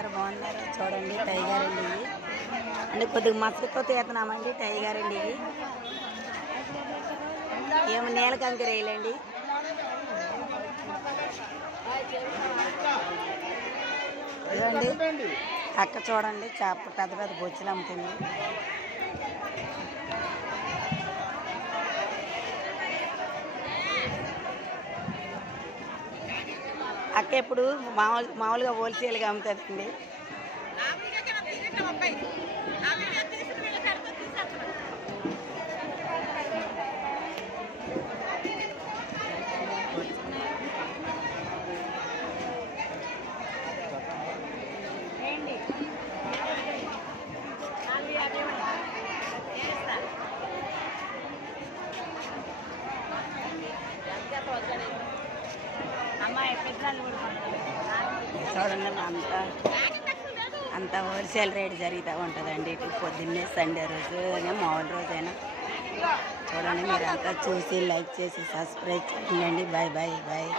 అందరూ బాగున్నారు. చూడండి టైగర్ అండి ఇవి అంటే కొద్దిగా మసకతో తీస్తున్నామండి. టైగర్ అండి ఇవి ఏమో నేల కంకరేయాలండి. ఇదండి అక్క చూడండి చేప పెద్ద పెద్ద బొచ్చులు అమ్ముతుంది. అక్క ఎప్పుడు మామూలుగా హోల్సేల్గా అమ్ముతుందండి. చూడండి అంత హోల్సేల్ రేట్ జరుగుతూ ఉంటుందండి. ఇటు పొద్దున్నే సండే రోజు మామూలు రోజైనా చూడండి. మీరు అంతా చూసి లైక్ చేసి సబ్స్క్రైబ్ చేయండి. Bye bye bye.